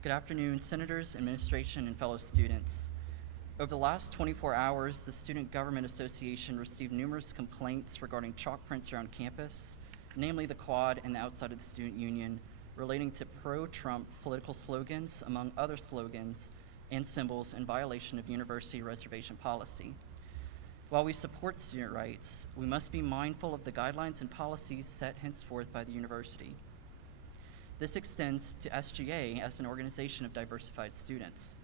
Good afternoon, senators, administration, and fellow students. Over the last 24 hours, the Student Government Association received numerous complaints regarding chalk prints around campus, namely the quad and the outside of the student union, relating to pro-Trump political slogans, among other slogans and symbols in violation of university reservation policy. While we support student rights, we must be mindful of the guidelines and policies set henceforth by the university. This extends to SGA as an organization of diversified students.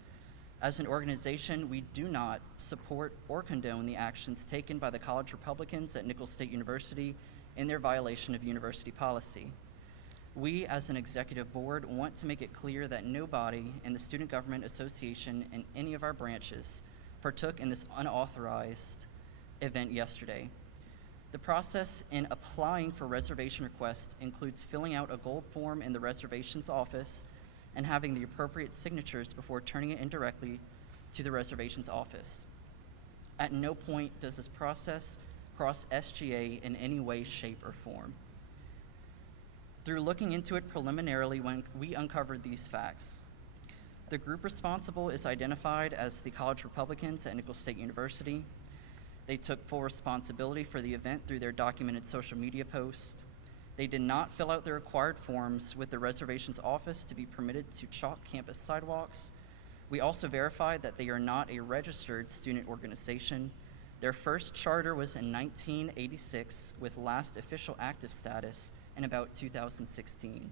As an organization, we do not support or condone the actions taken by the college Republicans at Nicholls State University in their violation of university policy. We, as an executive board, want to make it clear that nobody in the Student Government Association in any of our branches partook in this unauthorized event yesterday. The process in applying for reservation requests includes filling out a gold form in the reservations office and having the appropriate signatures before turning it in directly to the reservations office. At no point does this process cross SGA in any way, shape, or form. Through looking into it preliminarily, when we uncovered these facts, the group responsible is identified as the college Republicans at Nicholls State University. They took full responsibility for the event through their documented social media posts. They did not fill out the required forms with the reservations office to be permitted to chalk campus sidewalks. We also verified that they are not a registered student organization. Their first charter was in 1986, with last official active status in about 2016.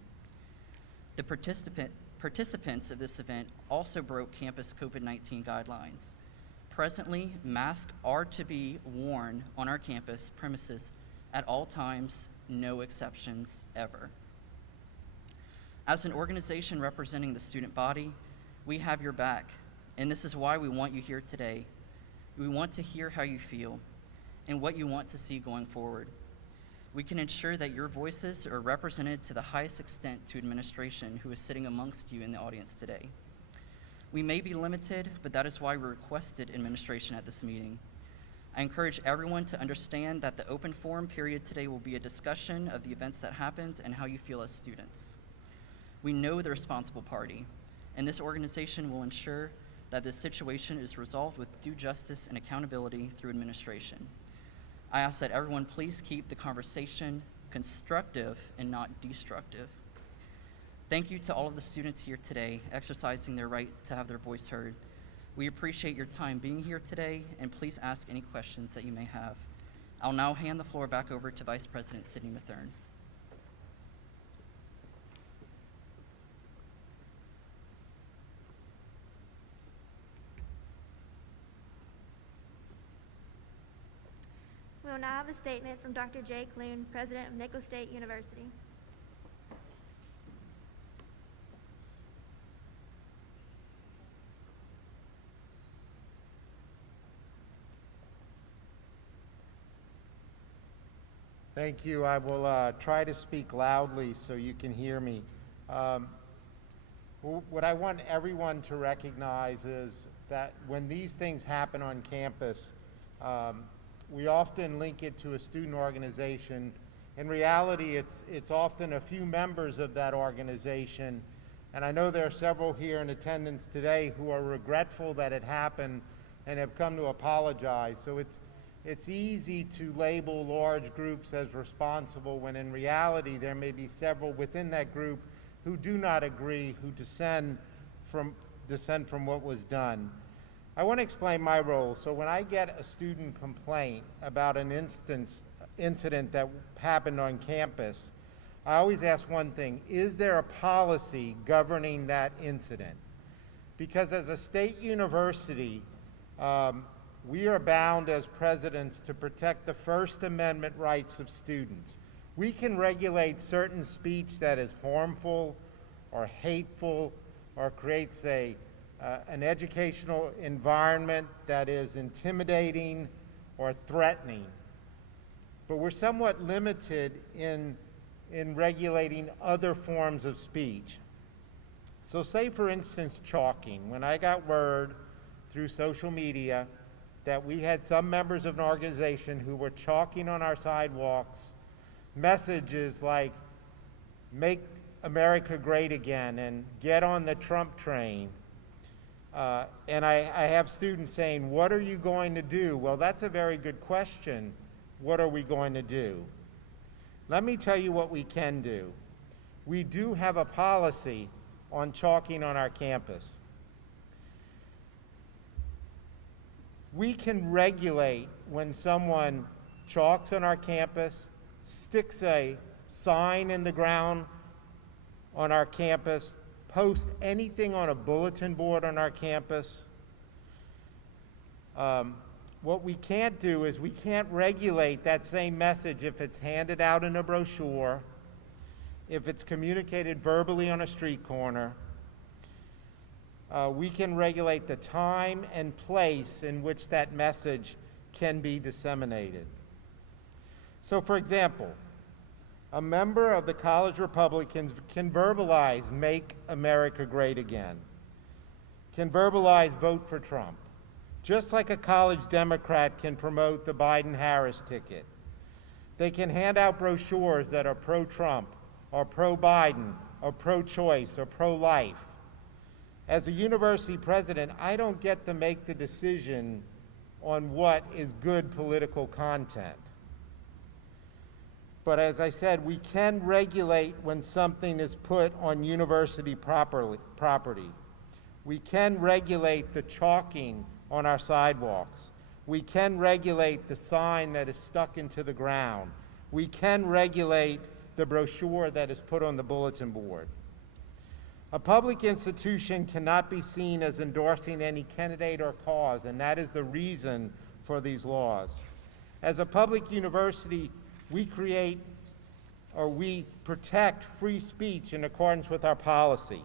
The participants of this event also broke campus COVID-19 guidelines. Presently, masks are to be worn on our campus premises at all times, no exceptions ever. As an organization representing the student body, we have your back, and this is why we want you here today. We want to hear how you feel and what you want to see going forward. We can ensure that your voices are represented to the highest extent to administration, who is sitting amongst you in the audience today. We may be limited, but that is why we requested administration at this meeting. I encourage everyone to understand that the open forum period today will be a discussion of the events that happened and how you feel as students. We know the responsible party, and this organization will ensure that this situation is resolved with due justice and accountability through administration. I ask that everyone please keep the conversation constructive and not destructive. Thank you to all of the students here today exercising their right to have their voice heard. We appreciate your time being here today, and please ask any questions that you may have. I'll now hand the floor back over to Vice President Sydney Mathern. We will now have a statement from Dr. Jay Clune, President of Nicholls State University. Thank you. I will try to speak loudly so you can hear me. What I want everyone to recognize is that when these things happen on campus, we often link it to a student organization. In reality, it's often a few members of that organization, and I know there are several here in attendance today who are regretful that it happened and have come to apologize. So it's easy to label large groups as responsible when in reality there may be several within that group who do not agree, who dissent from what was done. I want to explain my role. So when I get a student complaint about an incident that happened on campus, I always ask one thing: is there a policy governing that incident? Because as a state university, we are bound as presidents to protect the First Amendment rights of students. We can regulate certain speech that is harmful or hateful or creates an educational environment that is intimidating or threatening. But we're somewhat limited in regulating other forms of speech. So say, for instance, chalking. When I got word through social media that we had some members of an organization who were chalking on our sidewalks messages like, make America Great Again and get on the Trump train. And I have students saying, what are you going to do? Well, that's a very good question. What are we going to do? Let me tell you what we can do. We do have a policy on chalking on our campus. We can regulate when someone chalks on our campus, sticks a sign in the ground on our campus, post anything on a bulletin board on our campus. What we can't do is we can't regulate that same message if it's handed out in a brochure, if it's communicated verbally on a street corner. We can regulate the time and place in which that message can be disseminated. So, for example, a member of the College Republicans can verbalize "Make America Great Again," can verbalize "Vote for Trump," just like a college Democrat can promote the Biden-Harris ticket. They can hand out brochures that are pro-Trump, or pro-Biden, or pro-choice, or pro-life. As a university president, I don't get to make the decision on what is good political content. But as I said, we can regulate when something is put on university property. We can regulate the chalking on our sidewalks. We can regulate the sign that is stuck into the ground. We can regulate the brochure that is put on the bulletin board. A public institution cannot be seen as endorsing any candidate or cause, and that is the reason for these laws. As a public university, we protect free speech in accordance with our policy.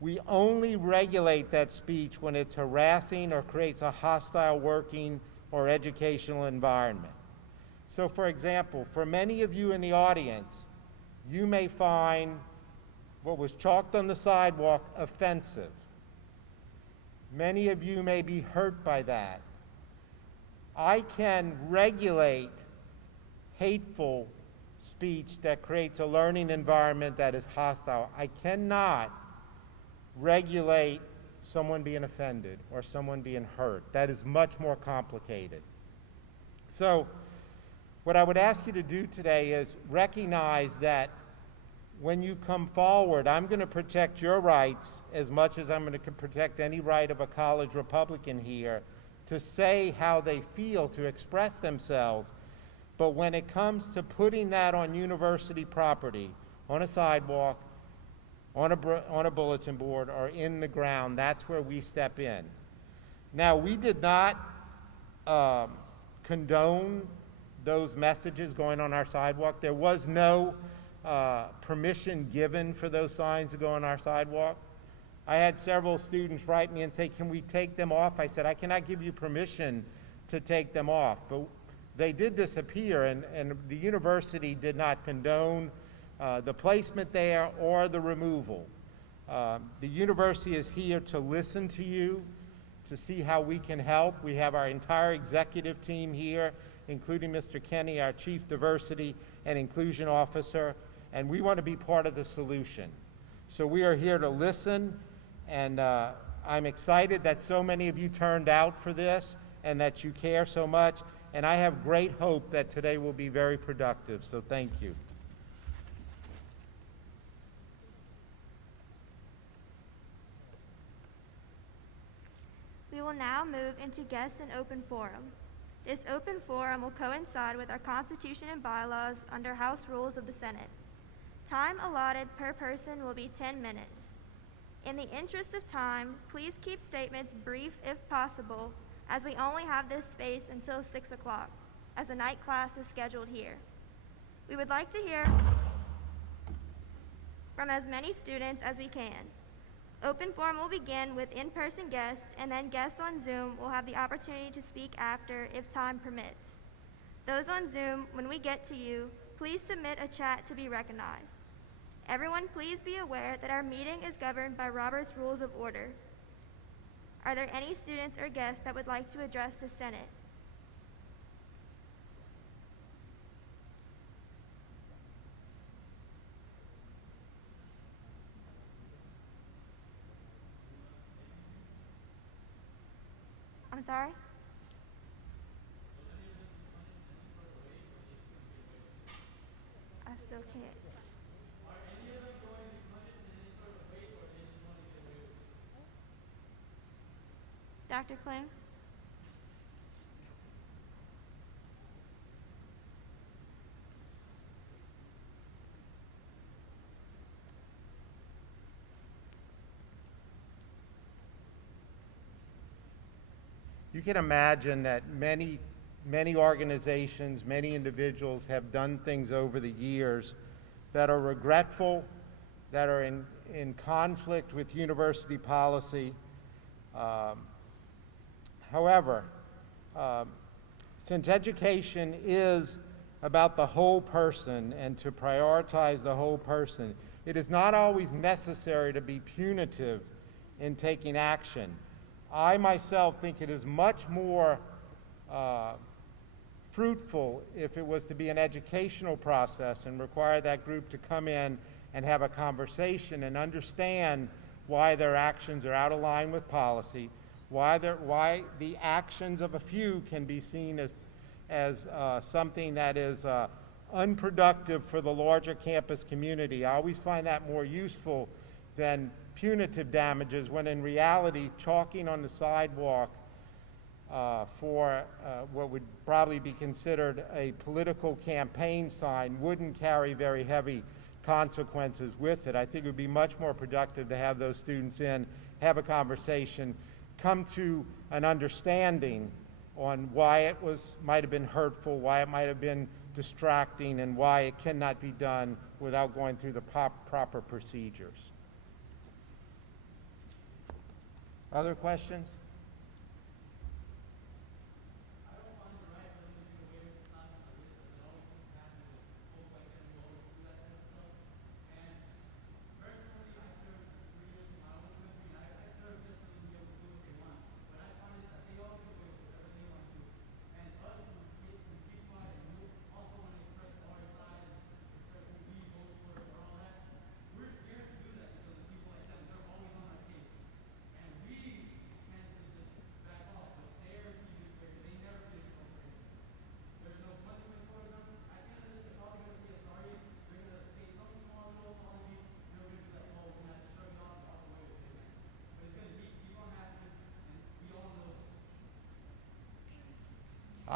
We only regulate that speech when it's harassing or creates a hostile working or educational environment. So, for example, for many of you in the audience, you may find what was chalked on the sidewalk offensive. Many of you may be hurt by that. I can regulate hateful speech that creates a learning environment that is hostile. I cannot regulate someone being offended or someone being hurt. That is much more complicated. So, what I would ask you to do today is recognize that when you come forward, I'm going to protect your rights as much as I'm going to protect any right of a college Republican here to say how they feel, to express themselves. But when it comes to putting that on university property, on a sidewalk, on a bulletin board, or in the ground, that's where we step in. Now, we did not condone those messages going on our sidewalk. There was no permission given for those signs to go on our sidewalk. I had several students write me and say, can we take them off? I said, I cannot give you permission to take them off. But they did disappear, and the university did not condone the placement there or the removal. The university is here to listen to you, to see how we can help. We have our entire executive team here, including Mr. Kenny, our Chief Diversity and Inclusion Officer, and we want to be part of the solution. So we are here to listen, and I'm excited that so many of you turned out for this and that you care so much, and I have great hope that today will be very productive, so thank you. We will now move into guest and open forum. This open forum will coincide with our Constitution and bylaws under House Rules of the Senate. Time allotted per person will be 10 minutes. In the interest of time, please keep statements brief if possible, as we only have this space until 6 o'clock, as a night class is scheduled here. We would like to hear from as many students as we can. Open forum will begin with in-person guests, and then guests on Zoom will have the opportunity to speak after if time permits. Those on Zoom, when we get to you, please submit a chat to be recognized. Everyone, please be aware that our meeting is governed by Robert's Rules of Order. Are there any students or guests that would like to address the Senate? sorry? I still can't. Dr. Clune? You can imagine that many organizations, many individuals have done things over the years that are regretful, that are in conflict with university policy. However, since education is about the whole person and to prioritize the whole person, it is not always necessary to be punitive in taking action. I myself think it is much more fruitful if it was to be an educational process and require that group to come in and have a conversation and understand why their actions are out of line with policy, why the actions of a few can be seen as something that is unproductive for the larger campus community. I always find that more useful than punitive damages, when in reality chalking on the sidewalk for what would probably be considered a political campaign sign wouldn't carry very heavy consequences with it. I think it would be much more productive to have those students in, have a conversation, come to an understanding on why it might have been hurtful, why it might have been distracting, and why it cannot be done without going through the proper procedures. Other questions?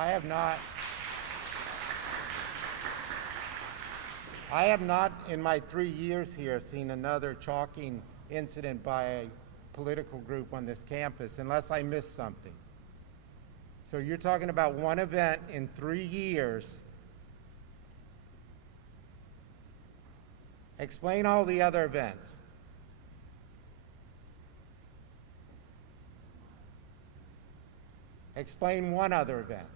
I have not, in my 3 years here, seen another chalking incident by a political group on this campus, unless I missed something. So you're talking about one event in 3 years. Explain all the other events. Explain one other event.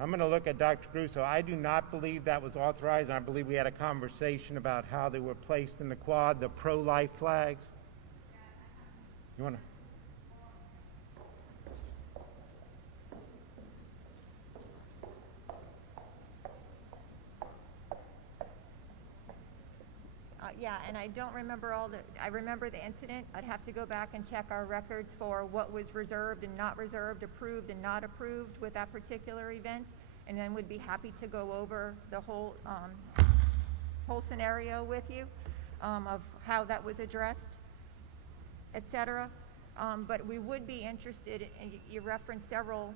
I'm going to look at Dr. Crusoe. I do not believe that was authorized, and I believe we had a conversation about how they were placed in the quad, the pro-life flags. You want to? Yeah, and I don't remember I remember the incident. I'd have to go back and check our records for what was reserved and not reserved, approved and not approved with that particular event, and then would be happy to go over the whole scenario with you of how that was addressed, etc. But we would be interested, and you referenced several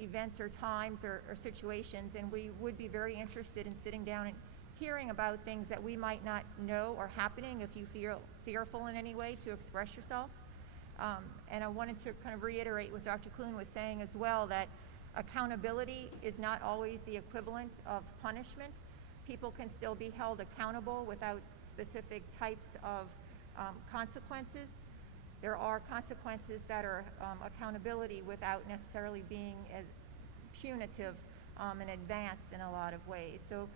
events or times or situations, and we would be very interested in sitting down and hearing about things that we might not know are happening if you feel fearful in any way to express yourself. And I wanted to kind of reiterate what Dr. Clune was saying as well, that accountability is not always the equivalent of punishment. People can still be held accountable without specific types of consequences. There are consequences that are accountability without necessarily being as punitive and advanced in a lot of ways. So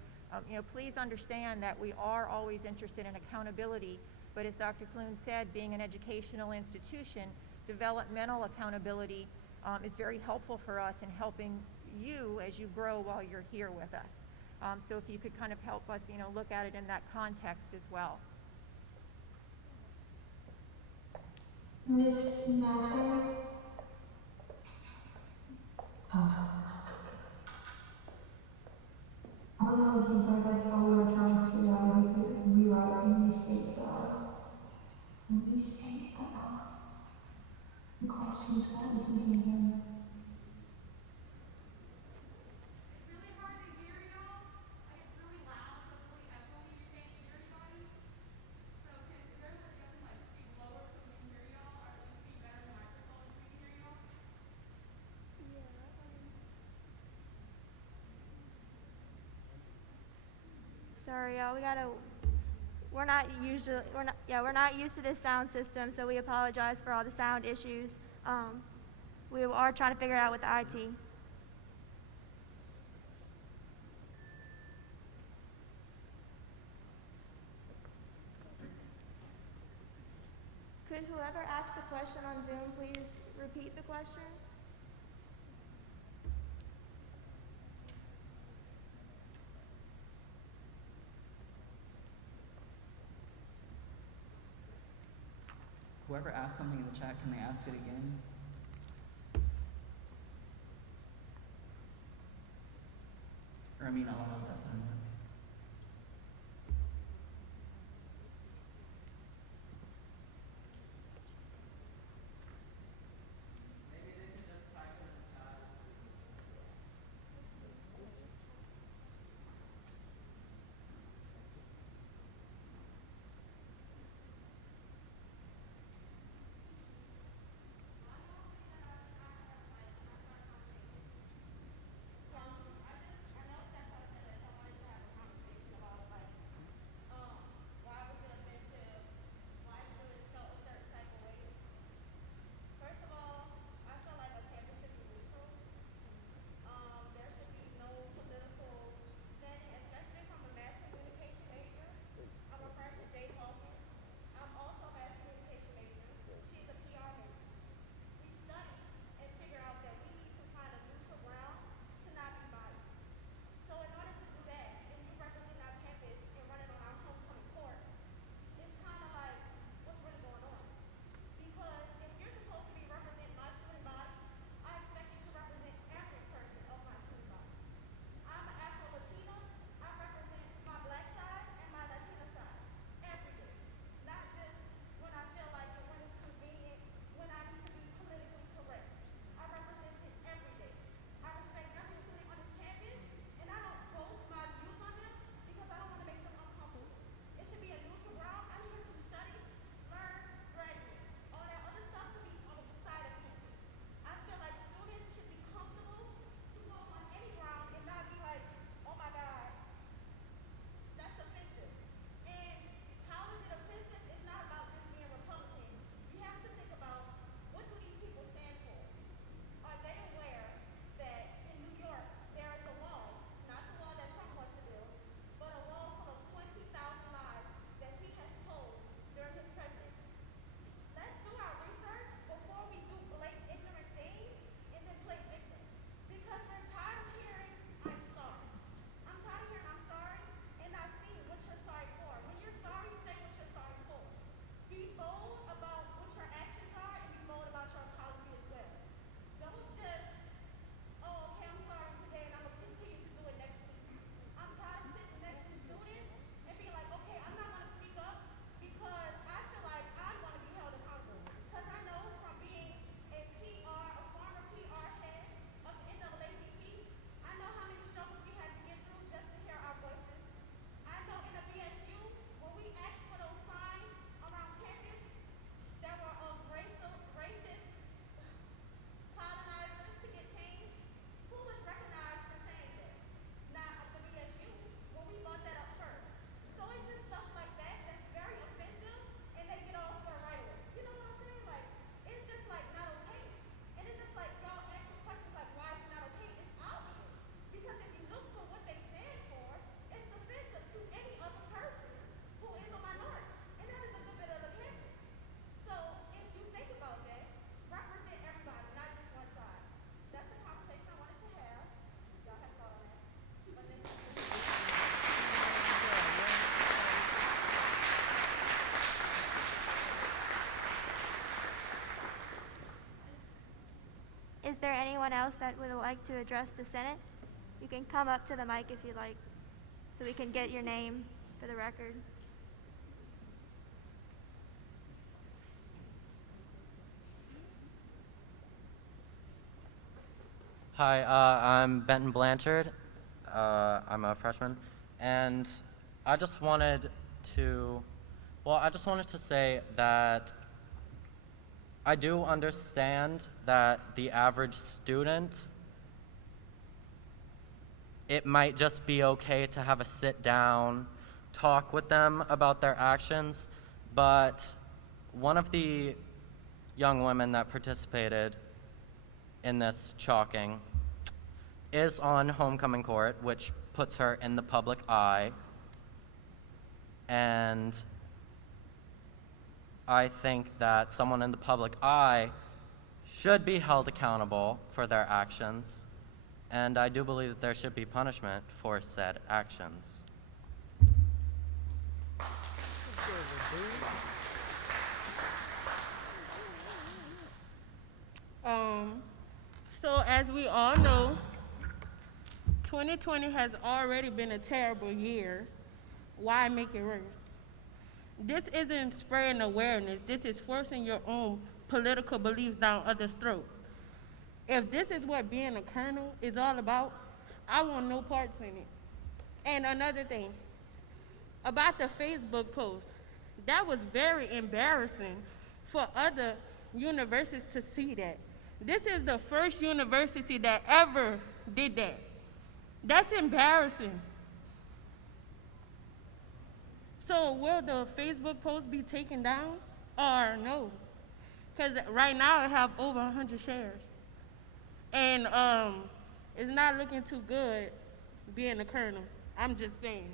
please understand that we are always interested in accountability, But as Dr. Clune said, being an educational institution, developmental accountability is very helpful for us in helping you as you grow while you're here with us. So if you could kind of help us, look at it in that context as well. Miss Maffei? I don't know if you think that's what we were trying to figure out if we could rewrite and restate the questions that we can give him. It's really hard to hear y'all. Like it's really loud, so it's really echoey. You can't hear anybody. So is there a way that y'all can like speak lower so we can hear y'all, or at least speak better in the microphone so we can hear y'all? Sorry, y'all. We're not used to this sound system, so we apologize for all the sound issues. We are trying to figure it out with the IT. Could whoever asked the question on Zoom please repeat the question? Whoever asked something in the chat, can they ask it again? Or I mean, a lot of lessons. Is there anyone else that would like to address the Senate? You can come up to the mic if you'd like, so we can get your name for the record. Hi, I'm Benton Blanchard. I'm a freshman, and I just wanted to, I just wanted to say that I do understand that the average student, it might just be okay to have a sit down, talk with them about their actions, but one of the young women that participated in this chalking is on homecoming court, which puts her in the public eye. And I think that someone in the public eye should be held accountable for their actions. And I do believe that there should be punishment for said actions. So as we all know, 2020 has already been a terrible year. Why make it worse? This isn't spreading awareness. This is forcing your own political beliefs down others' throats. If this is what being a colonel is all about, I want no parts in it. And another thing, about the Facebook post, that was very embarrassing for other universities to see that. This is the first university that ever did that. That's embarrassing. So will the Facebook post be taken down or no? Because right now I have over 100 shares. And it's not looking too good being a colonel. I'm just saying.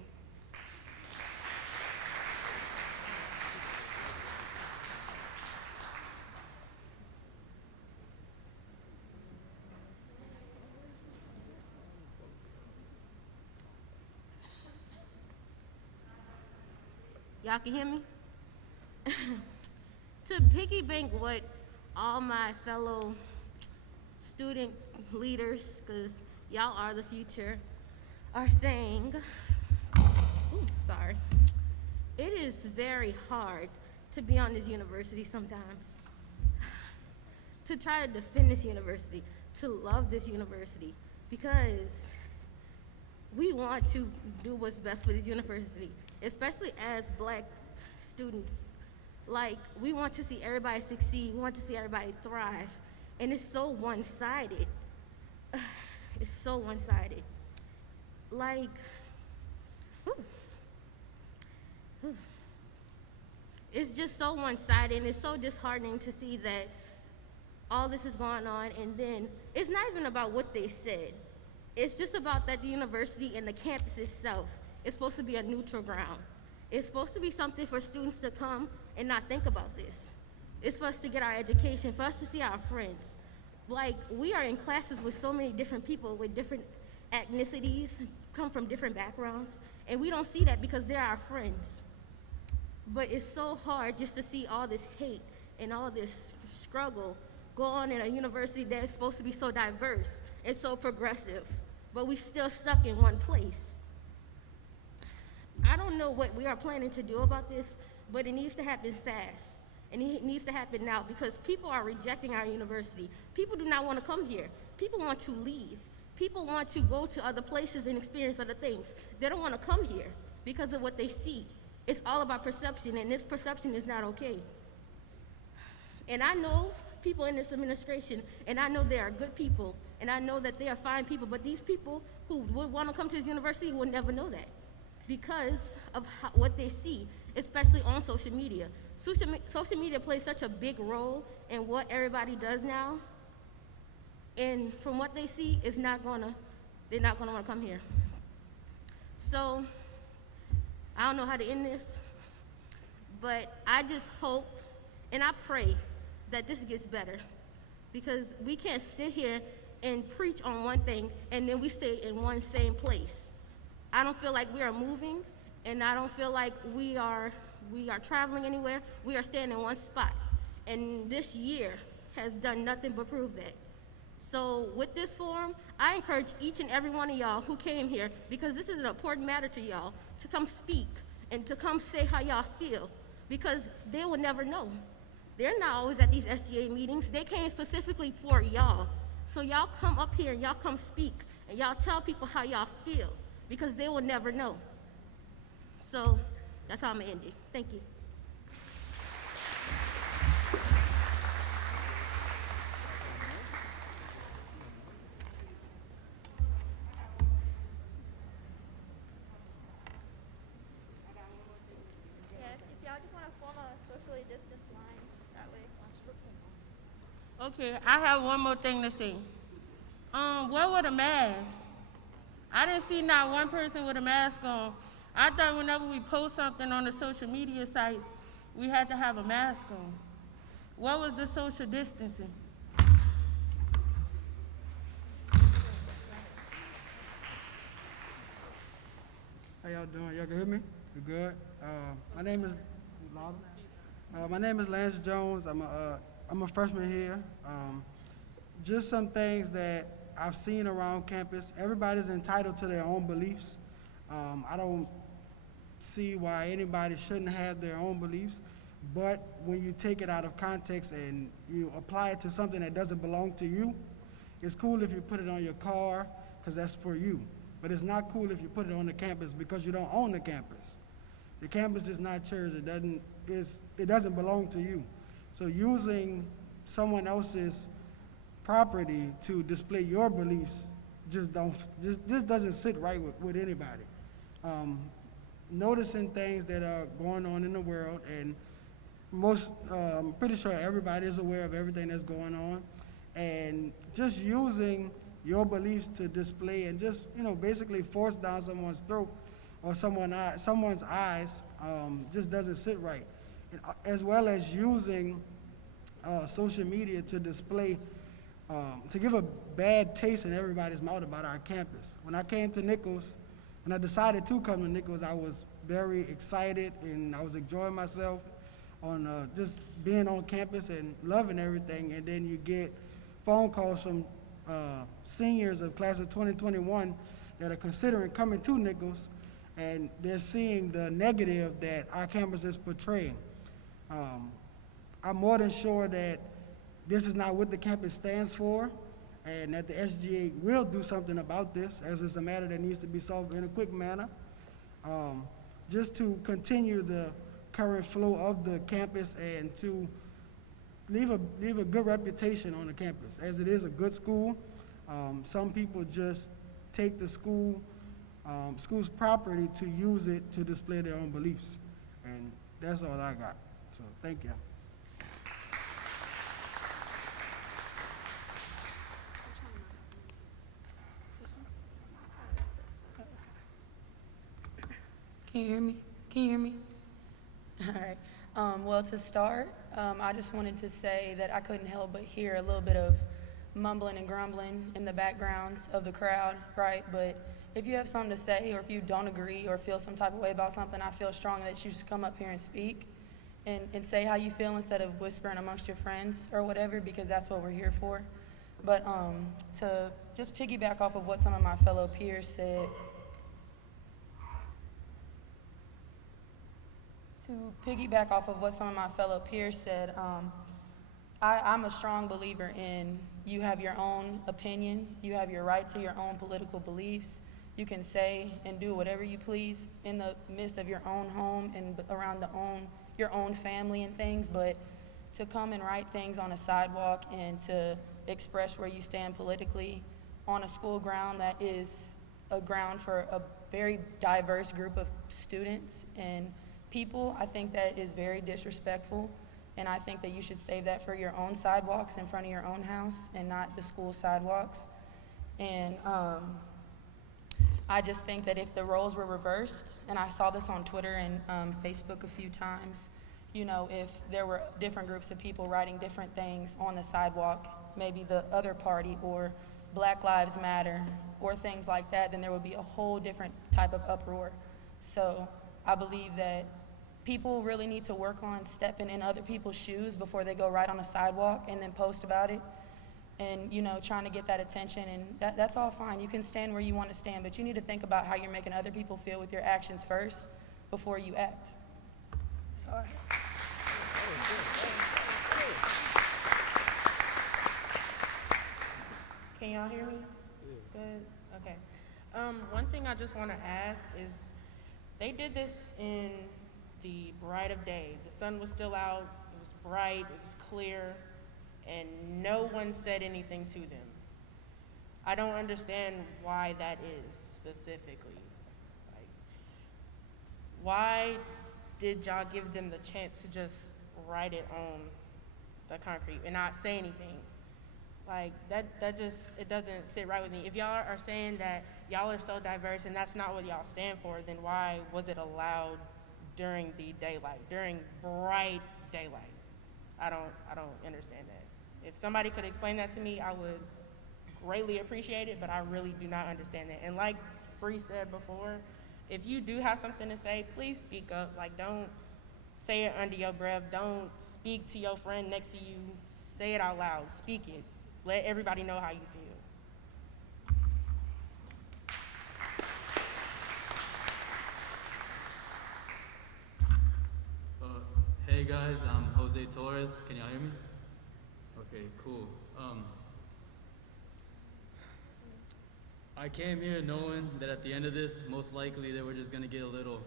Y'all can hear me? To piggyback what all my fellow student leaders, because y'all are the future, are saying, it is very hard to be on this university sometimes. To try to defend this university, to love this university, because we want to do what's best for this university, especially as Black students. Like, we want to see everybody succeed, we want to see everybody thrive, and it's so one-sided. It's so one-sided. Like, it's just so one-sided, and it's so disheartening to see that all this is going on, and then it's not even about what they said. It's just about that the university and the campus itself is supposed to be a neutral ground. It's supposed to be something for students to come and not think about this. It's for us to get our education, for us to see our friends. Like, we are in classes with so many different people with different ethnicities, come from different backgrounds, and we don't see that because they're our friends. But it's so hard just to see all this hate and all this struggle go on in a university that is supposed to be so diverse and so progressive, but we still stuck in one place. I don't know what we are planning to do about this, but it needs to happen fast. And it needs to happen now because people are rejecting our university. People do not want to come here. People want to leave. People want to go to other places and experience other things. They don't want to come here because of what they see. It's all about perception, and this perception is not okay. And I know people in this administration, and I know they are good people, and I know that they are fine people, but these people who would want to come to this university will never know that because of what they see, especially on social media. Social media plays such a big role in what everybody does now, and from what they see, they're not gonna want to come here. So, I don't know how to end this, but I just hope and I pray that this gets better, because we can't sit here and preach on one thing and then we stay in one same place. I don't feel like we are moving, and I don't feel like we are traveling anywhere. We are staying in one spot, and this year has done nothing but prove that. So with this forum, I encourage each and every one of y'all who came here, because this is an important matter to y'all, to come speak and to come say how y'all feel, because they will never know. They're not always at these SGA meetings. They came specifically for y'all. So y'all come up here and y'all come speak and y'all tell people how y'all feel, because they will never know. So that's how I'm gonna end it. Thank you. Yeah, if y'all just want to form a socially distanced line, that way. Okay, I have one more thing to say. Where were the masks? I didn't see not one person with a mask on. I thought whenever we post something on the social media sites, we had to have a mask on. What was the social distancing? How y'all doing? Y'all can hear me? You good? My name is my name is Lance Jones. I'm a freshman here. Just some things that I've seen around campus. Everybody's entitled to their own beliefs. I don't see why anybody shouldn't have their own beliefs, but when you take it out of context and you apply it to something that doesn't belong to you, it's cool if you put it on your car because that's for you. But it's not cool if you put it on the campus because you don't own the campus. The campus is not yours. It doesn't belong to you. So using someone else's property to display your beliefs just doesn't sit right with anybody. Noticing things that are going on in the world, and I'm pretty sure everybody is aware of everything that's going on, and just using your beliefs to display and just, basically force down someone's throat or someone's eyes just doesn't sit right. And, as well as using social media to display, to give a bad taste in everybody's mouth about our campus. When I came to Nichols, when I decided to come to Nichols, I was very excited and I was enjoying myself on just being on campus and loving everything. And then you get phone calls from seniors of class of 2021 that are considering coming to Nichols, and they're seeing the negative that our campus is portraying. I'm more than sure that this is not what the campus stands for, and that the SGA will do something about this, as it's a matter that needs to be solved in a quick manner, just to continue the current flow of the campus and to leave a good reputation on the campus, as it is a good school. Some people just take the school's property to use it to display their own beliefs, and that's all I got. So thank you. Can you hear me? Can you hear me? All right. Well, to start, I just wanted to say that I couldn't help but hear a little bit of mumbling and grumbling in the backgrounds of the crowd, right? But if you have something to say, or if you don't agree or feel some type of way about something, I feel strongly that you should come up here and speak and say how you feel instead of whispering amongst your friends or whatever, because that's what we're here for. But to just piggyback off of what some of my fellow peers said, I'm a strong believer in you have your own opinion, you have your right to your own political beliefs. You can say and do whatever you please in the midst of your own home and around your own family and things, but to come and write things on a sidewalk and to express where you stand politically on a school ground that is a ground for a very diverse group of students and people, I think that is very disrespectful, and I think that you should save that for your own sidewalks in front of your own house and not the school sidewalks. And I just think that if the roles were reversed, and I saw this on Twitter and Facebook a few times, if there were different groups of people writing different things on the sidewalk, maybe the other party or Black Lives Matter or things like that, then there would be a whole different type of uproar. So I believe that people really need to work on stepping in other people's shoes before they go right on a sidewalk and then post about it. and, you know, trying to get that attention, and that's all fine. You can stand where you want to stand, but you need to think about how you're making other people feel with your actions first before you act. That's all I have. Can y'all hear me? Good. Okay. One thing I just want to ask is, they did this in the bright of day. The sun was still out. It was bright. It was clear, and no one said anything to them. I don't understand why that is specifically. Like, why did y'all give them the chance to just write it on the concrete and not say anything? Like, that just, it doesn't sit right with me. If y'all are saying that y'all are so diverse and that's not what y'all stand for, then why was it allowed during the daylight, during bright daylight? I don't understand that. If somebody could explain that to me, I would greatly appreciate it, but I really do not understand that. And like Bree said before, if you do have something to say, please speak up. Like, don't say it under your breath. Don't speak to your friend next to you. Say it out loud. Speak it. Let everybody know how you feel. Hey guys, I'm Jose Torres. Can y'all hear me? Okay, cool. I came here knowing that at the end of this, most likely they were just gonna get a little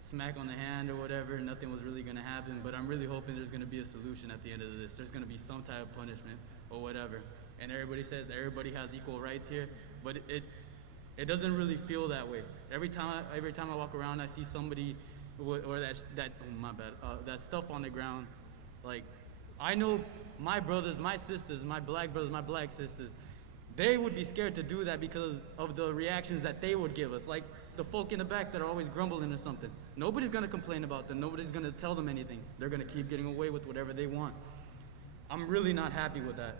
smack on the hand or whatever, nothing was really gonna happen, but I'm really hoping there's gonna be a solution at the end of this. There's gonna be some type of punishment or whatever. And everybody says everybody has equal rights here, but it doesn't really feel that way. Every time I walk around, I see somebody or that oh my bad, that stuff on the ground. Like, I know my brothers, my sisters, my black brothers, my black sisters, they would be scared to do that because of the reactions that they would give us. Like the folk in the back that are always grumbling or something. Nobody's gonna complain about them. Nobody's gonna tell them anything. They're gonna keep getting away with whatever they want. I'm really not happy with that.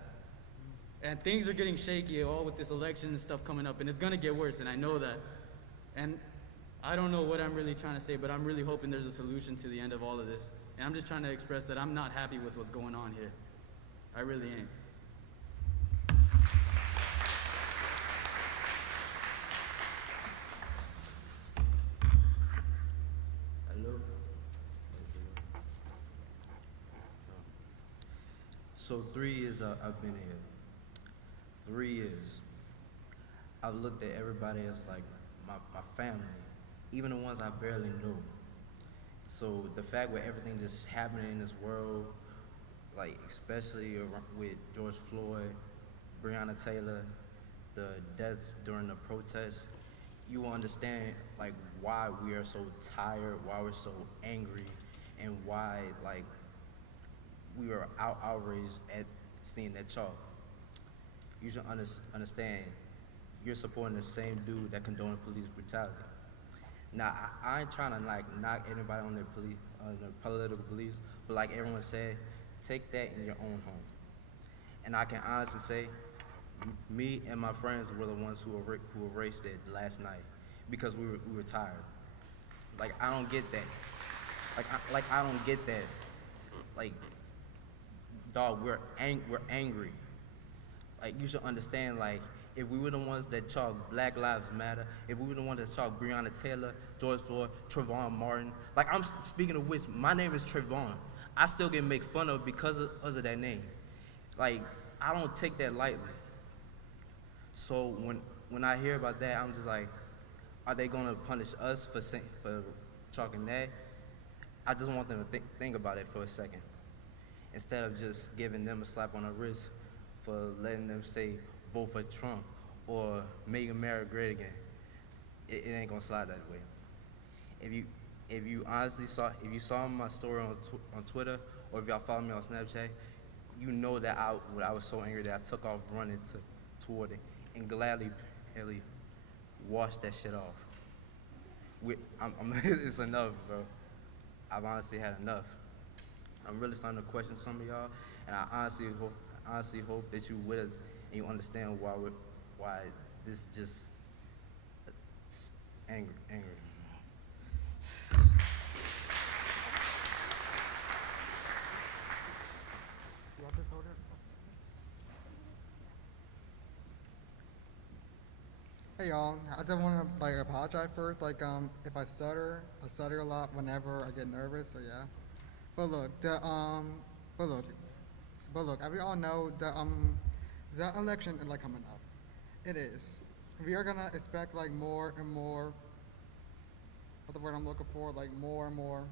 And things are getting shaky, all with this election and stuff coming up, and it's gonna get worse, and I know that. And I don't know what I'm really trying to say, but I'm really hoping there's a solution to the end of all of this. And I'm just trying to express that I'm not happy with what's going on here. I really ain't. Hello? So 3 years I've been here. 3 years. I've looked at everybody as like my family, even the ones I barely know. So the fact with everything just happening in this world, like especially with George Floyd, Breonna Taylor, the deaths during the protests, you will understand like why we are so tired, why we're so angry, and why like we were outraged at seeing that chalk. You should understand you're supporting the same dude that condoned police brutality. Now, I ain't trying to like knock anybody on their political beliefs, but like everyone said, take that in your own home. And I can honestly say, me and my friends were the ones who erased it last night because we were tired. Like, I don't get that. I don't get that. Like, dog, we're angry. Like, you should understand, like, if we were the ones that chalked Black Lives Matter, if we were the ones that chalked Breonna Taylor, George Floyd, Trayvon Martin, like, I'm speaking of which, my name is Trayvon. I still get made fun of because of that name. Like, I don't take that lightly. So when I hear about that, I'm just like, are they gonna punish us for chalking that? I just want them to think about it for a second, instead of just giving them a slap on the wrist for letting them say, vote for Trump or make America great again. It ain't gonna slide that way. If you honestly saw my story on Twitter, or if y'all follow me on Snapchat, you know that I was so angry that I took off running toward it and gladly washed that shit off. It's enough, bro. I've honestly had enough. I'm really starting to question some of y'all, and I honestly hope that you with us and you understand why this is just angry. Hey y'all, I just want to like apologize first. Like if I stutter a lot whenever I get nervous. So yeah. But look, but look, but look. As we all know, the election is like coming up. It is. We are gonna expect like more and more. What's the word I'm looking for? Like more and more.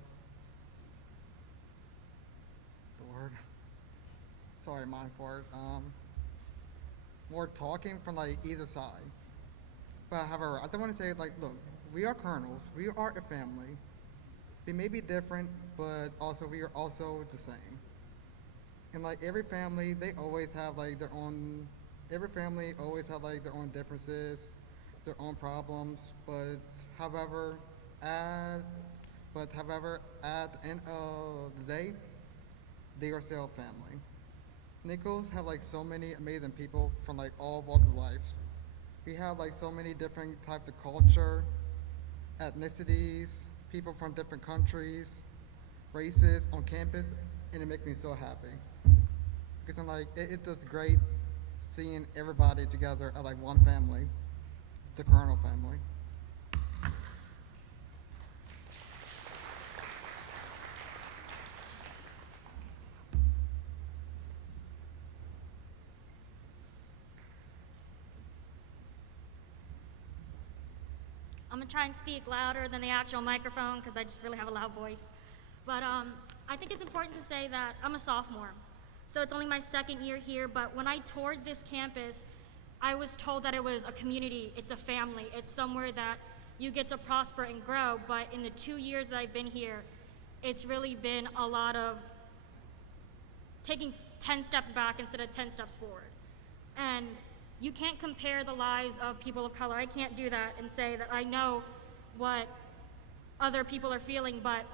The word. Sorry, mind for it. More talking from like either side. But however, I do want to say, like, look, we are colonels. We are a family. We may be different, but also we are also the same. And like every family, they always have like their own. Every family always have like their own differences, their own problems. However, at however, at the end of the day, they are still a family. Nichols have like so many amazing people from like all walks of life. We have like so many different types of culture, ethnicities, people from different countries, races on campus, and it makes me so happy. Because I'm like, it's just great seeing everybody together as like one family, the Colonel family. I'm gonna try and speak louder than the actual microphone because I just really have a loud voice. But I think it's important to say that I'm a sophomore. So it's only my second year here, but when I toured this campus, I was told that it was a community, it's a family, it's somewhere that you get to prosper and grow. But in the 2 years that I've been here, it's really been a lot of taking 10 steps back instead of 10 steps forward. And you can't compare the lives of people of color. I can't do that and say that I know what other people are feeling, but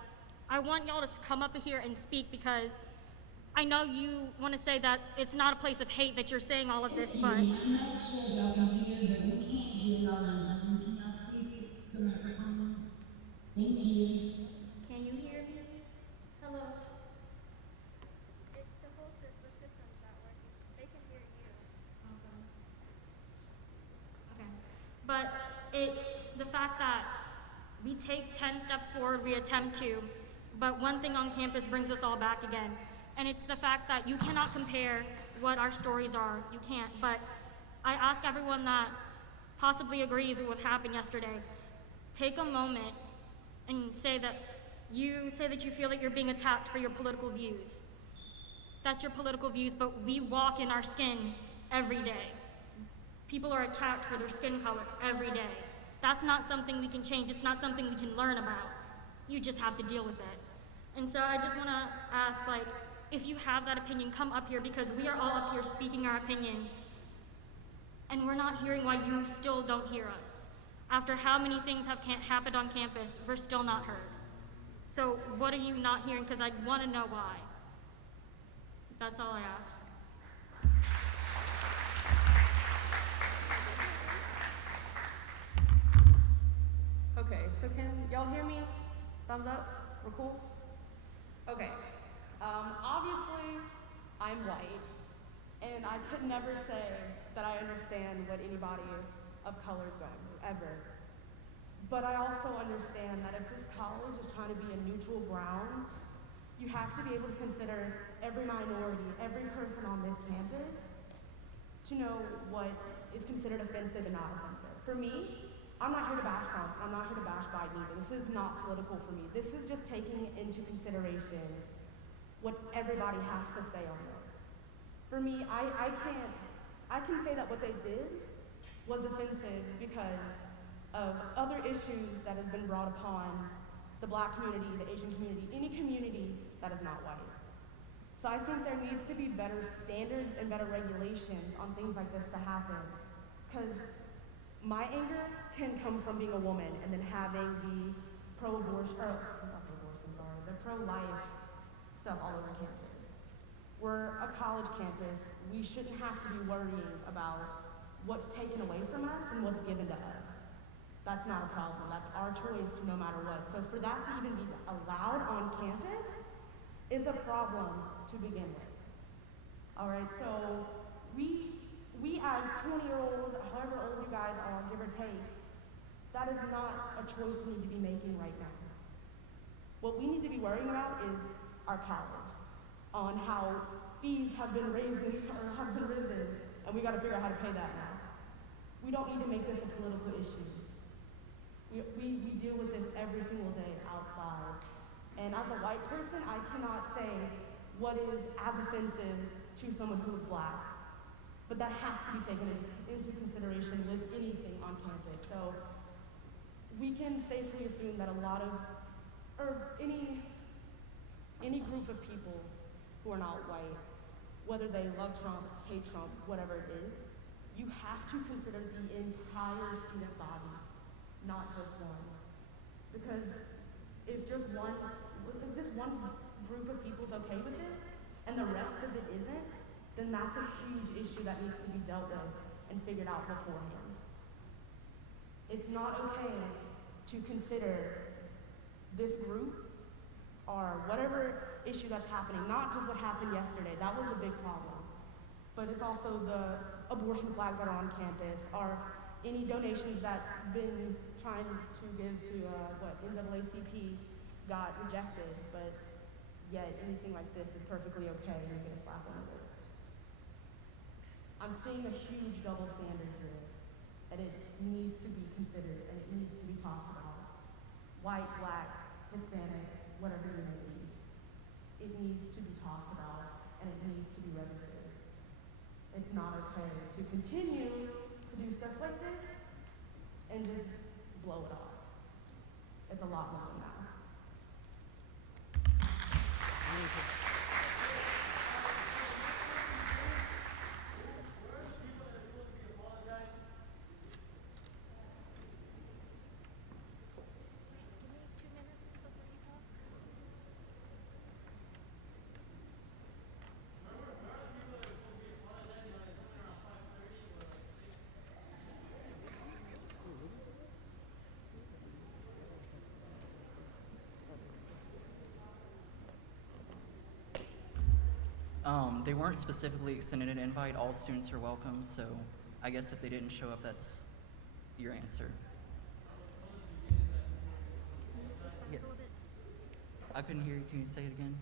I want y'all to come up here and speak because I know you want to say that it's not a place of hate that you're saying all of this, but Excuse me, I'm not sure if y'all can hear, but we can't hear y'all on Zoom. Can y'all please switch to the microphone? Thank you. can you hear me? Hello? It's the whole system's not working. They can hear you. Okay. But it's the fact that we take 10 steps forward, we attempt to, but one thing on campus brings us all back again. And it's the fact that you cannot compare what our stories are. You can't. But I ask everyone that possibly agrees with what happened yesterday, take a moment and say that you feel that you're being attacked for your political views. That's your political views, but we walk in our skin every day. People are attacked for their skin color every day. That's not something we can change. It's not something we can learn about. You just have to deal with it. And so I just want to ask, like, if you have that opinion, come up here because we are all up here speaking our opinions. And we're not hearing why you still don't hear us. After how many things have happened on campus, we're still not heard. So what are you not hearing? Because I want to know why. That's all I ask. Okay, so can y'all hear me? Thumbs up? We're cool? Okay. Obviously, I'm white, and I could never say that I understand what anybody of color is going through, ever. But I also understand that if this college is trying to be a neutral ground, you have to be able to consider every minority, every person on this campus, to know what is considered offensive and not offensive. For me, I'm not here to bash Trump. I'm not here to bash Biden either. This is not political for me. This is just taking into consideration what everybody has to say on this. For me, I can say that what they did was offensive because of other issues that have been brought upon the black community, the Asian community, any community that is not white. So I think there needs to be better standards and better regulations on things like this to happen. Because my anger can come from being a woman and then having the pro-abortion, or not pro-abortion, sorry, the pro-life stuff all over campus. We're a college campus. We shouldn't have to be worrying about what's taken away from us and what's given to us. That's not a problem. That's our choice no matter what. So for that to even be allowed on campus is a problem to begin with. All right, so we We as 20-year-olds, however old you guys are, give or take, that is not a choice we need to be making right now. What we need to be worrying about is our college, on how fees have been risen, and we gotta figure out how to pay that now. We don't need to make this a political issue. We deal with this every single day outside. And as a white person, I cannot say what is as offensive to someone who is black. But that has to be taken into consideration with anything on campus. So we can safely assume that any group of people who are not white, whether they love Trump, hate Trump, whatever it is, you have to consider the entire student body, not just one. Because if just one group of people is okay with it, and the rest of it isn't, then that's a huge issue that needs to be dealt with and figured out beforehand. It's not okay to consider this group or whatever issue that's happening, not just what happened yesterday, that was a big problem, but it's also the abortion flags that are on campus, or any donations that's been trying to give to NAACP got rejected, but yet anything like this is perfectly okay and you get a slap on the wrist. I'm seeing a huge double standard here, and it needs to be considered and it needs to be talked about. White, black, Hispanic, whatever you may be. It needs to be talked about and it needs to be registered. It's not okay to continue to do stuff like this and just blow it off. It's a lot more than that. They weren't specifically extended an invite. All students are welcome, so I guess if they didn't show up, that's your answer. Yes. I couldn't hear you. Can you say it again?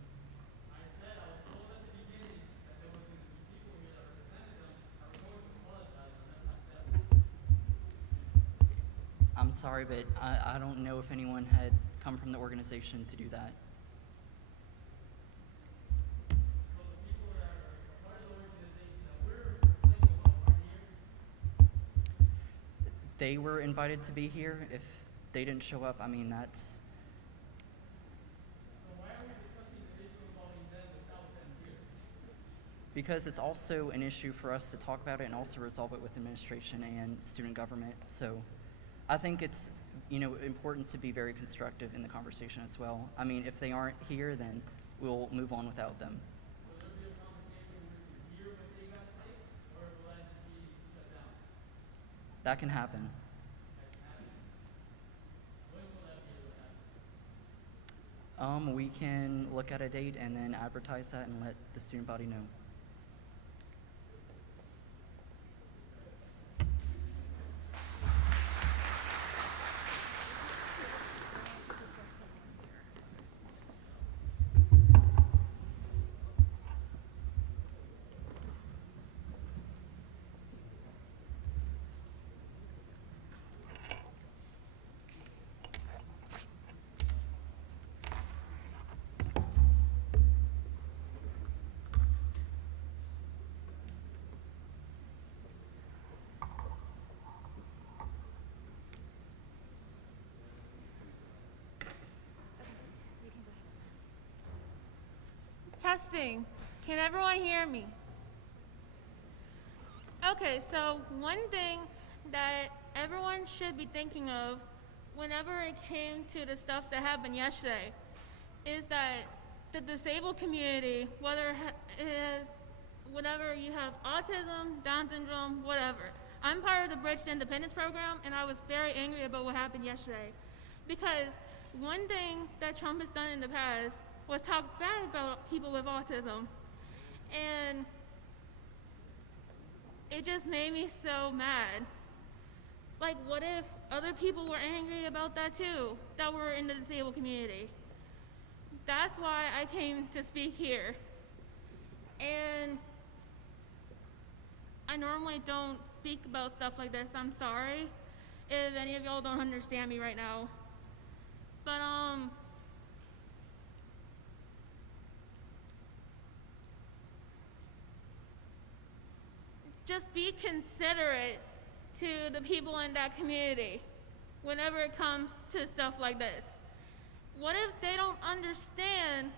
I'm sorry, but I don't know if anyone had come from the organization to do that. They were invited to be here. If they didn't show up, I mean, that's... Because it's also an issue for us to talk about it and also resolve it with administration and student government. So I think it's, important to be very constructive in the conversation as well. I mean, if they aren't here, then we'll move on without them. That can happen. We can look at a date and then advertise that and let the student body know. Testing. Can everyone hear me? Okay, so one thing that everyone should be thinking of whenever it came to the stuff that happened yesterday is that the disabled community, whether you have autism, Down syndrome, whatever. I'm part of the Bridge to Independence program, and I was very angry about what happened yesterday. Because one thing that Trump has done in the past was talk bad about people with autism. And it just made me so mad. Like, what if other people were angry about that too, that were in the disabled community? That's why I came to speak here. And I normally don't speak about stuff like this. I'm sorry if any of y'all don't understand me right now. But just be considerate to the people in that community whenever it comes to stuff like this. What if they don't understand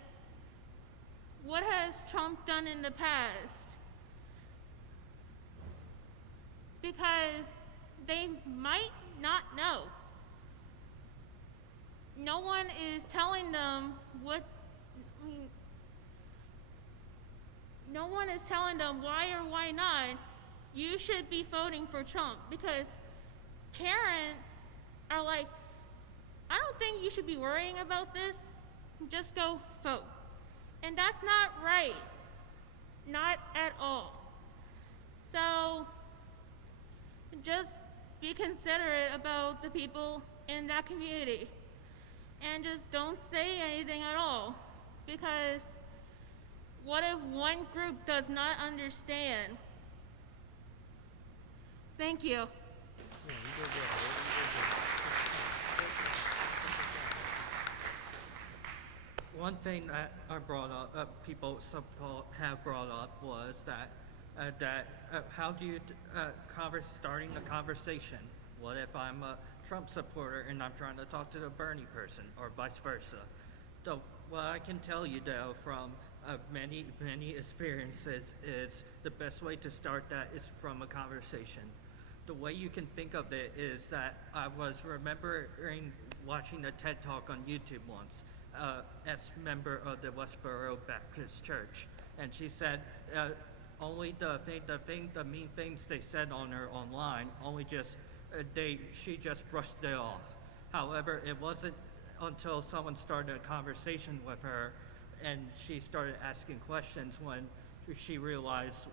what has Trump done in the past? Because they might not know. No one is telling them no one is telling them why or why not you should be voting for Trump, because parents are like, I don't think you should be worrying about this, just go vote. And that's not right, not at all. So just be considerate about the people in that community and just don't say anything at all, because what if one group does not understand? Thank you. One thing that I brought up, some people have brought up, was that how do you starting a conversation? What if I'm a Trump supporter and I'm trying to talk to a Bernie person, or vice versa? So what I can tell you though, from many experiences, is the best way to start that is from a conversation. The way you can think of it is that I was remembering watching a TED Talk on YouTube once, ex-member of the Westboro Baptist Church, and she said only the mean things they said on her online, only just she just brushed it off. However, it wasn't until someone started a conversation with her and she started asking questions when she realized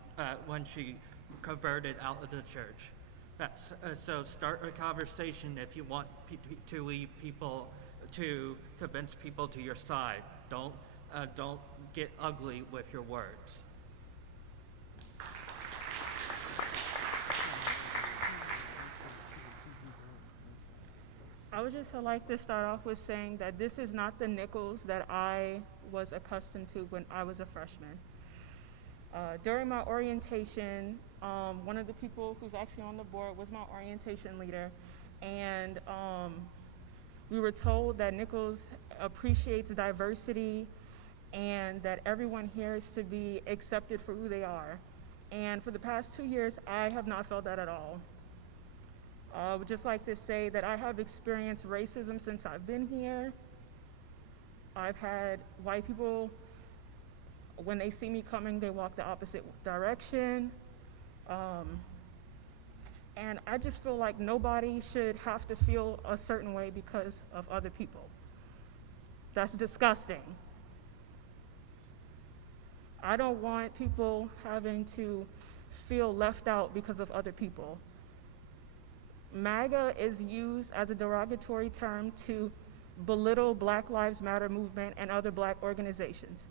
when she converted out of the church. So start a conversation if you want to lead people, to convince people to your side. Don't get ugly with your words. I would just like to start off with saying that this is not the Nichols that I was accustomed to when I was a freshman. During my orientation, one of the people who's actually on the board was my orientation leader, and we were told that Nichols appreciates diversity and that everyone here is to be accepted for who they are. And for the past 2 years, I have not felt that at all. I would just like to say that I have experienced racism since I've been here. I've had white people, when they see me coming, they walk the opposite direction. And I just feel like nobody should have to feel a certain way because of other people. That's disgusting. I don't want people having to feel left out because of other people. MAGA is used as a derogatory term to belittle Black Lives Matter movement and other Black organizations.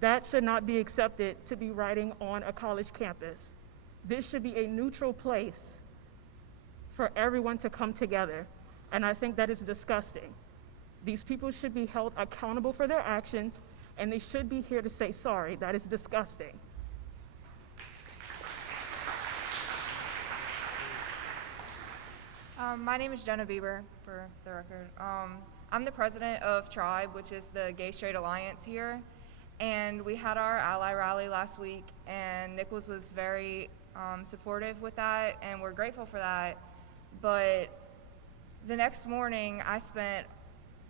That should not be accepted to be writing on a college campus. This should be a neutral place for everyone to come together, and I think that is disgusting. These people should be held accountable for their actions, and they should be here to say sorry. That is disgusting. My name is Jenna Bieber, for the record. I'm the president of Tribe, which is the Gay Straight Alliance here, and we had our ally rally last week, and Nichols was very supportive with that, and we're grateful for that. But the next morning, I spent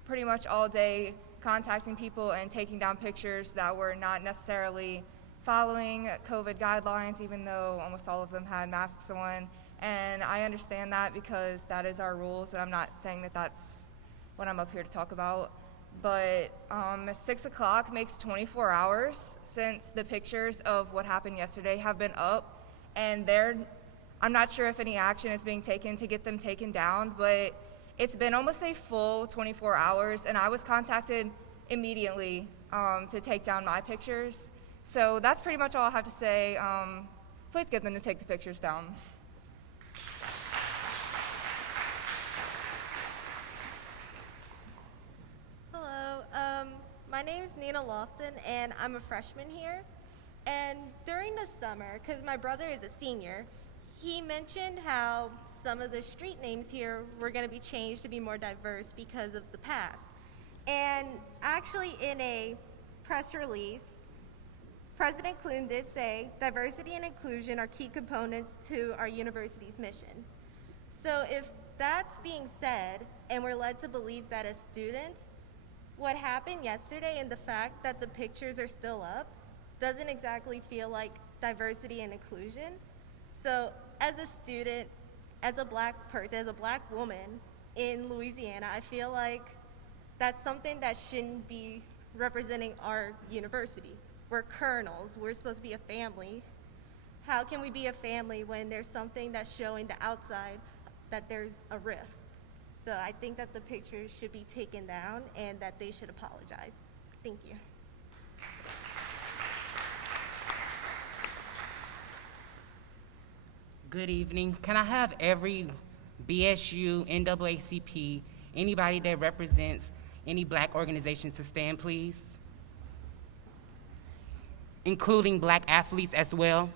pretty much all day contacting people and taking down pictures that were not necessarily following COVID guidelines, even though almost all of them had masks on. And I understand that because that is our rules, and I'm not saying that that's what I'm up here to talk about. But 6 o'clock makes 24 hours since the pictures of what happened yesterday have been up, and I'm not sure if any action is being taken to get them taken down, but it's been almost a full 24 hours, and I was contacted immediately to take down my pictures. So that's pretty much all I have to say. Please get them to take the pictures down. Hello, my name is Nina Lofton, and I'm a freshman here. And during the summer, because my brother is a senior, he mentioned how some of the street names here were going to be changed to be more diverse because of the past. And actually, in a press release, President Clune did say diversity and inclusion are key components to our university's mission. So if that's being said, and we're led to believe that as students, what happened yesterday and the fact that the pictures are still up doesn't exactly feel like diversity and inclusion. So as a student, as a black person, as a black woman in Louisiana, I feel like that's something that shouldn't be representing our university. We're colonels, we're supposed to be a family. How can we be a family when there's something that's showing the outside that there's a rift? So I think that the pictures should be taken down and that they should apologize. Thank you. Good evening. Can I have every BSU, NAACP, anybody that represents any black organization to stand, please? Including black athletes as well.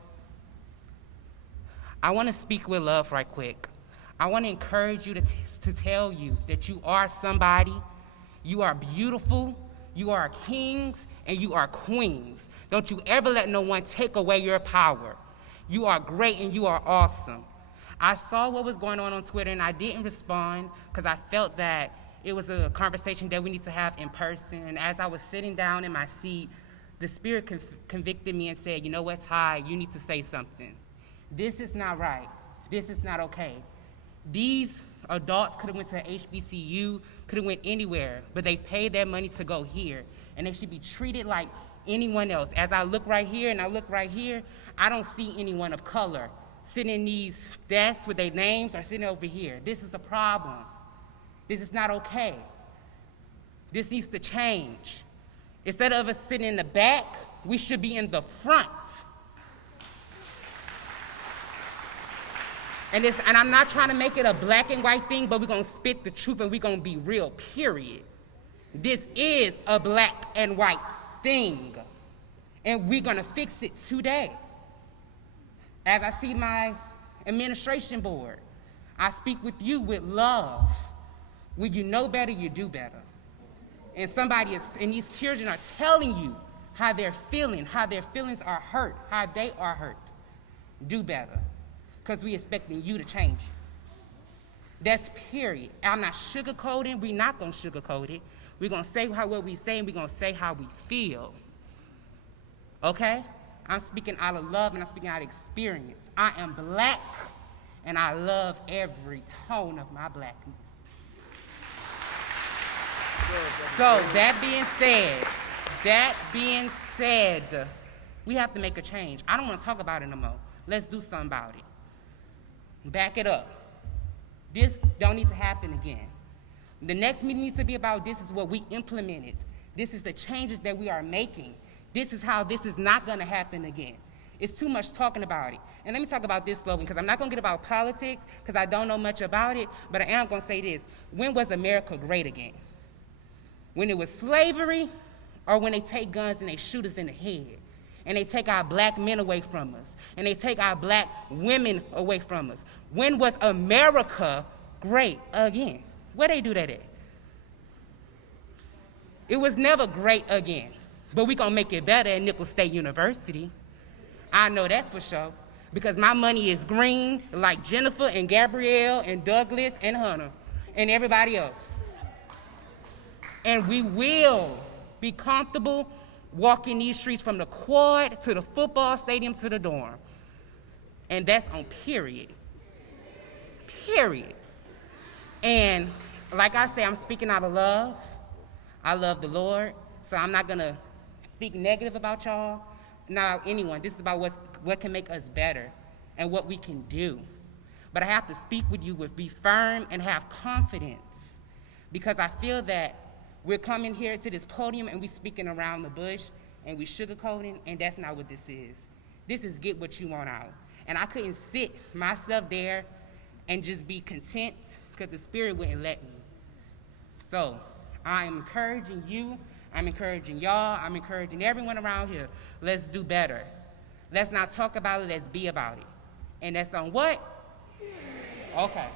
I want to speak with love right quick. I want to encourage you to tell you that you are somebody, you are beautiful, you are kings, and you are queens. Don't you ever let no one take away your power. You are great and you are awesome. I saw what was going on Twitter and I didn't respond because I felt that it was a conversation that we need to have in person. And as I was sitting down in my seat, the Spirit convicted me and said, you know what, Ty, you need to say something. This is not right. This is not okay. These adults could have went to HBCU, could have went anywhere, but they paid their money to go here, and they should be treated like anyone else. As I look right here and I look right here, I don't see anyone of color sitting in these desks with their names or sitting over here. This is a problem. This is not okay. This needs to change. Instead of us sitting in the back, we should be in the front. And I'm not trying to make it a black and white thing, but we're gonna spit the truth and we're gonna be real, period. This is a black and white thing, and we're gonna fix it today. As I see my administration board, I speak with you with love. When you know better, you do better. And and these children are telling you how they're feeling, how their feelings are hurt, how they are hurt. Do better, because we're expecting you to change it. That's period. I'm not sugarcoating, we're not gonna sugarcoat it. We're gonna say what we say, and we're gonna say how we feel. Okay? I'm speaking out of love and I'm speaking out of experience. I am black and I love every tone of my blackness. So that being said, we have to make a change. I don't want to talk about it no more. Let's do something about it. Back it up. This don't need to happen again. The next meeting needs to be about this is what we implemented. This is the changes that we are making. This is how this is not gonna happen again. It's too much talking about it. And let me talk about this slogan, because I'm not gonna get about politics, because I don't know much about it, but I am gonna say this. When was America great again? When it was slavery, or when they take guns and they shoot us in the head? And they take our black men away from us, and they take our black women away from us. When was America great again? Where they do that at? It was never great again, but we gonna make it better at Nicholls State University. I know that for sure, because my money is green like Jennifer and Gabrielle and Douglas and Hunter and everybody else. And we will be comfortable walking these streets from the quad to the football stadium to the dorm. And that's on period. Period. And like I say, I'm speaking out of love. I love the Lord, so I'm not gonna speak negative about y'all, not anyone. This is about what can make us better. and what we can do. But I have to speak with you with be firm and have confidence, because I feel that we're coming here to this podium and we're speaking around the bush and we sugarcoating, and that's not what this is. This is get what you want out. And I couldn't sit myself there and just be content because the Spirit wouldn't let me. So I am encouraging you, I'm encouraging y'all, I'm encouraging everyone around here. Let's do better. Let's not talk about it, let's be about it. And that's on what? Okay.